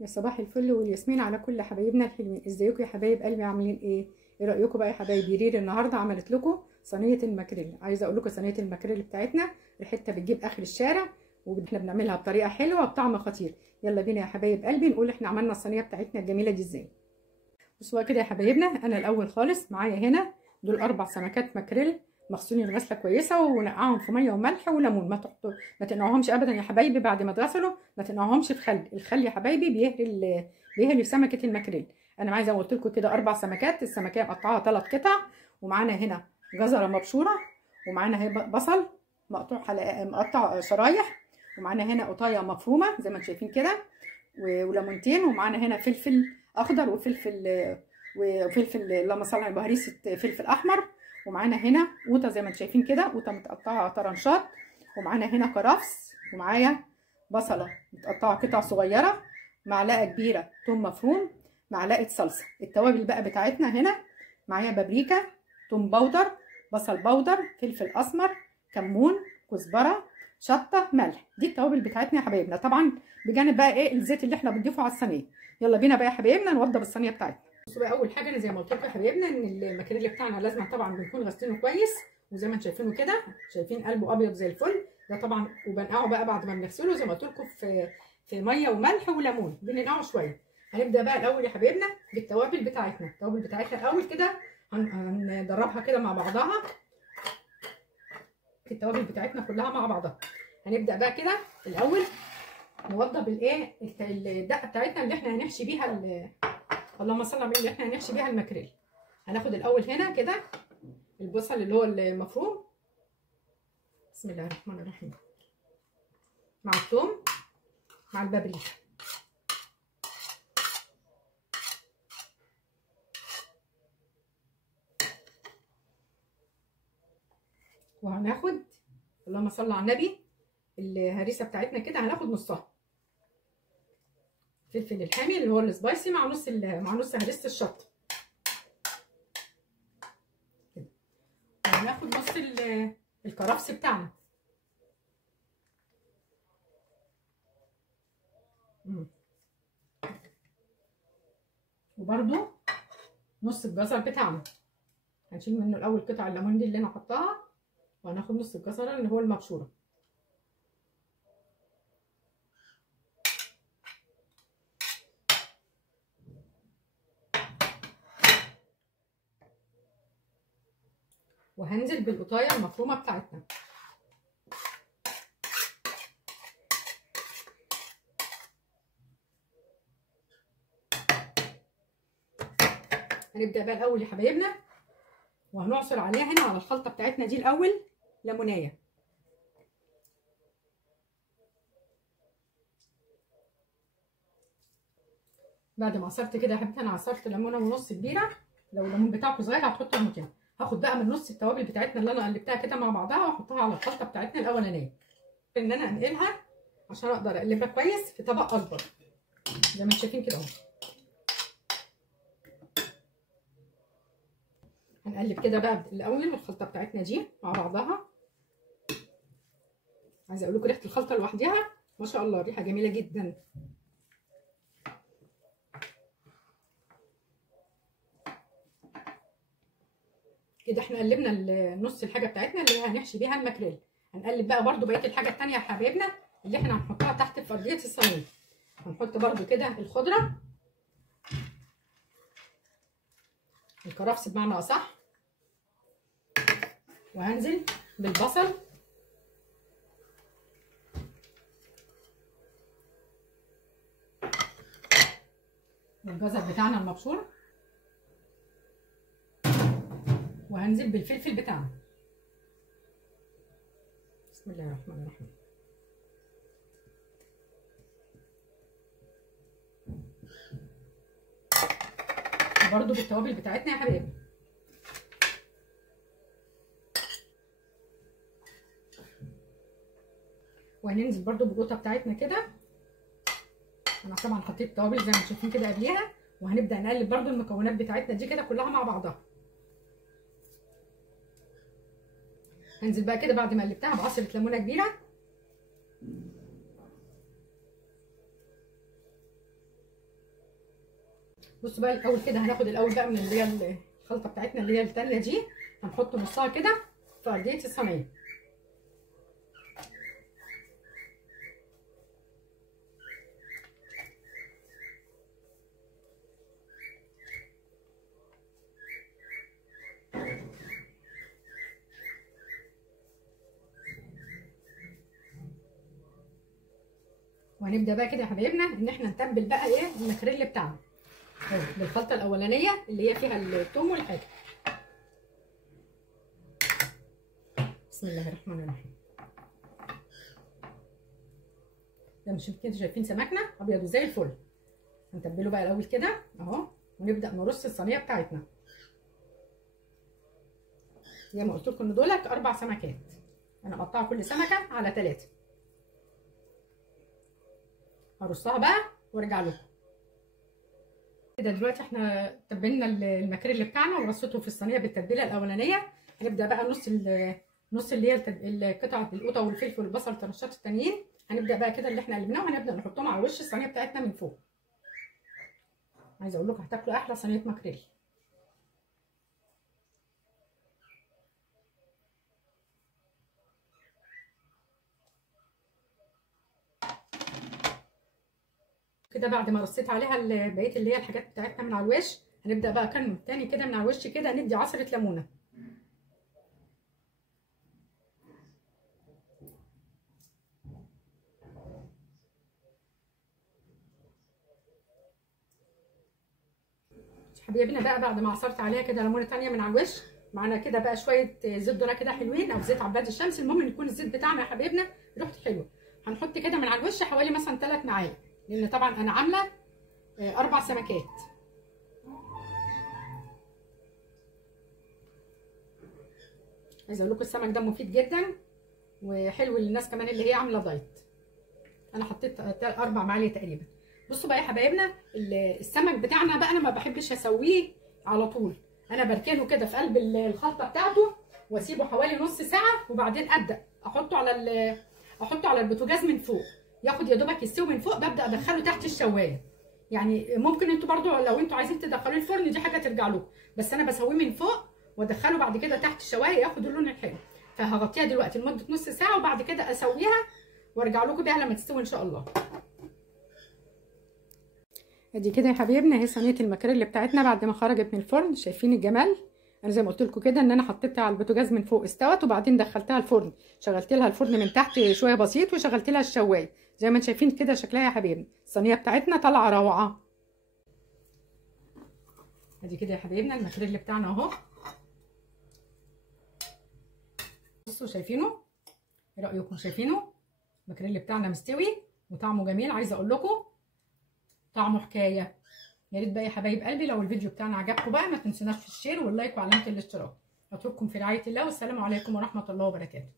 يا صباح الفل والياسمين على كل حبايبنا الحلوين. ازيكم يا حبايب قلبي؟ عاملين ايه رايكم بقى يا حبايبي؟ ريري النهارده عملت لكم صينيه الماكريل. عايزه اقول لكم صينيه الماكريل بتاعتنا ريحتها بتجيب اخر الشارع، واحنا بنعملها بطريقه حلوه وبطعم خطير. يلا بينا يا حبايب قلبي نقول احنا عملنا الصينيه بتاعتنا الجميله دي ازاي. بصوا كده يا حبايبنا، انا الاول خالص معايا هنا دول 4 سمكات ماكريل مغسولين غسله كويسه، ونقعهم في ميه وملح وليمون. ما تنقعوهمش ابدا يا حبايبي. بعد ما اتغسلوا ما تنقعوهمش في خل. الخل يا حبايبي بيهري سمكه الماكريل. انا عايزه قلت لكم كده 4 سمكات. السمكيه مقطعها 3 قطع، ومعانا هنا جزره مبشوره، ومعانا هنا بصل مقطوع مقطع شرايح، ومعانا هنا قطايه مفرومه زي ما انتم شايفين كده، وليمونتين، ومعانا هنا فلفل اخضر وفلفل اللهم صل على بهريسه فلفل احمر، ومعانا هنا قوطه زي ما انتم شايفين كده، قوطه متقطعه طرنشات، ومعانا هنا كرفس، ومعايا بصله متقطعه قطع صغيره، معلقه كبيره ثوم مفروم، معلقه صلصه. التوابل بقى بتاعتنا هنا معايا بابريكا، ثوم بودر، بصل بودر، فلفل اسمر، كمون، كزبره، شطه، ملح. دي التوابل بتاعتنا يا حبايبنا، طبعا بجانب بقى ايه الزيت اللي احنا بنضيفه على الصينيه. يلا بينا بقى يا حبايبنا نوضب الصينيه بتاعتنا. بصوا بقى، اول حاجه انا زي ما قلت لكم يا حبايبنا ان الماكريل بتاعنا لازم طبعا بنكون غاسلينه كويس، وزي ما انتم شايفينه كده، شايفين قلبه ابيض زي الفل ده طبعا. وبنقعه بقى بعد ما بنغسله زي ما قلت لكم في ميه وملح وليمون، بننقعه شويه. هنبدا بقى الاول يا حبايبنا بالتوابل بتاعتنا. التوابل بتاعتنا الاول كده هندربها كده مع بعضها. التوابل بتاعتنا كلها مع بعضها. هنبدا بقى كده الاول نوضب الايه الدقه بتاعتنا اللي احنا هنحشي بيها اللهم صل على النبي، اللي احنا هنحشي بيها الماكريل. هناخد الاول هنا كده البصل اللي هو المفروم، بسم الله الرحمن الرحيم، مع الثوم، مع البابريكا، وهناخد اللهم صل على النبي الهريسه بتاعتنا كده، هناخد نصها فلفل الحامي اللي هو السبايسي، مع نص هريسه الشطه، وهناخد نص الكرفس بتاعنا، وبرده نص الجزر بتاعنا. هنشيل منه الاول قطع الليمون دي اللي انا حطاها، وهناخد نص الجزره اللي هو المبشوره. وهنزل بالقطايه المفرومه بتاعتنا. هنبدا بقى الاول يا حبايبنا، وهنعصر عليها هنا على الخلطه بتاعتنا دي الاول ليمونيه. بعد ما عصرت كده يا حبيبتي، انا عصرت ليمونه ونص كبيره. لو الليمون بتاعكم صغير هتحطوا ليمونتين. هاخد بقى من نص التوابل بتاعتنا اللي انا قلبتها كده مع بعضها، واحطها على الخلطه بتاعتنا الاولانيه، ان انا انقلها عشان اقدر اقلبها كويس في طبق اكبر زي ما انتم شايفين كده اهو. هنقلب كده بقى الاول الخلطه بتاعتنا دي مع بعضها. عايزه اقول لكم ريحه الخلطه لوحدها ما شاء الله، ريحه جميله جدا. كده احنا قلبنا نص الحاجه بتاعتنا اللي هنحشي بيها الماكريل. هنقلب بقى برده بقيه الحاجه الثانيه يا حبايبنا اللي احنا هنحطها تحت في ارضيه الصينيه. هنحط برده كده الخضره، الكرفس بمعنى اصح، وهنزل بالبصل، والجزر بتاعنا المبشور، وهنزل بالفلفل بتاعنا. بسم الله الرحمن الرحيم. وبرده بالتوابل بتاعتنا يا حبايبي. وهننزل برده بالقوطه بتاعتنا كده. انا طبعا حطيت التوابل زي ما انتم شايفين كده قبليها، وهنبدا نقلب برده المكونات بتاعتنا دي كده كلها مع بعضها. هنزل بقى كده بعد ما قلبتها بعصره ليمونه كبيره، بصوا بقى الاول كده هناخد الاول بقى من اللي هي الخلطه بتاعتنا اللي هي التانيه دي، هنحط نصها كده في ارضيه الصينيه. وهنبدا بقى كده يا حبايبنا ان احنا نتبل بقى ايه المكريل بتاعنا اهو بالخلطه الاولانيه اللي هي فيها الثوم والحاجه. بسم الله الرحمن الرحيم. زي ما كده شايفين سمكنا ابيض وزي الفل. هنتبله بقى الاول كده اهو، ونبدا نرص الصينيه بتاعتنا. زي ما قلت لكم ان دولت 4 سمكات، انا مقطعه كل سمكه على 3. هرصها بقى وارجع لكم. كده دلوقتي احنا تبلنا الماكريل بتاعنا ورصيته في الصينيه بالتتبيله الاولانيه. هنبدا بقى نص اللي هي قطعه القوطه والفلفل والبصل الترشات التانيين، هنبدا بقى كده اللي احنا قلبناه وهنبدا نحطهم على وش الصينيه بتاعتنا من فوق. عايزه اقول لكم هتاكلوا احلى صينيه ماكريل. كده بعد ما رصيت عليها بقيه اللي هي الحاجات بتاعتنا من على الوش، هنبدا بقى كان تاني كده من على الوش كده ندي عصره ليمونه. حبايبنا بقى بعد ما عصرت عليها كده ليمونه تانيه من على الوش، معانا كده بقى شويه زيت ذره كده حلوين او زيت عباد الشمس، المهم يكون الزيت بتاعنا يا حبايبنا ريحته حلوه. هنحط كده من على الوش حوالي مثلا 3 معالق، لان طبعا انا عامله 4 سمكات. عايزه اقول لكم السمك ده مفيد جدا وحلو للناس كمان اللي هي عامله دايت. انا حطيت 4 معالق تقريبا. بصوا بقى يا حبايبنا السمك بتاعنا بقى انا ما بحبش اسويه على طول، انا بركنه كده في قلب الخلطه بتاعته واسيبه حوالي نص ساعه، وبعدين ابدا احطه على البوتاجاز من فوق، ياخد يا دوبك يستوي من فوق، ببدا ادخله تحت الشوايه. يعني ممكن انتوا برضو لو انتوا عايزين تدخلوه الفرن دي حاجه ترجع لكم، بس انا بسويه من فوق وادخله بعد كده تحت الشوايه ياخد اللون الحلو. فهغطيها دلوقتي لمده نص ساعه وبعد كده اسويها وارجع لكم بيها لما تستوي ان شاء الله. ادي كده يا حبايبنا اهي صينيه المكريل بتاعتنا بعد ما خرجت من الفرن. شايفين الجمال؟ انا زي ما قلت لكم كده ان انا حطيتها على البوتاجاز من فوق استوت، وبعدين دخلتها الفرن، شغلت لها الفرن من تحت شويه بسيط وشغلت لها الشوايه. زي ما انتم شايفين كده شكلها يا حبايبنا الصينيه بتاعتنا طالعه روعه. ادي كده يا حبايبنا المكريل بتاعنا اهو. بصوا شايفينه؟ ايه رايكم؟ شايفينه؟ المكريل بتاعنا مستوي وطعمه جميل. عايزه اقول لكم طعمه حكايه. يا ريت بقى يا حبايب قلبي لو الفيديو بتاعنا عجبكم بقى ما تنسوناش في الشير واللايك وعلامه الاشتراك. اترككم في رعايه الله والسلام عليكم ورحمه الله وبركاته.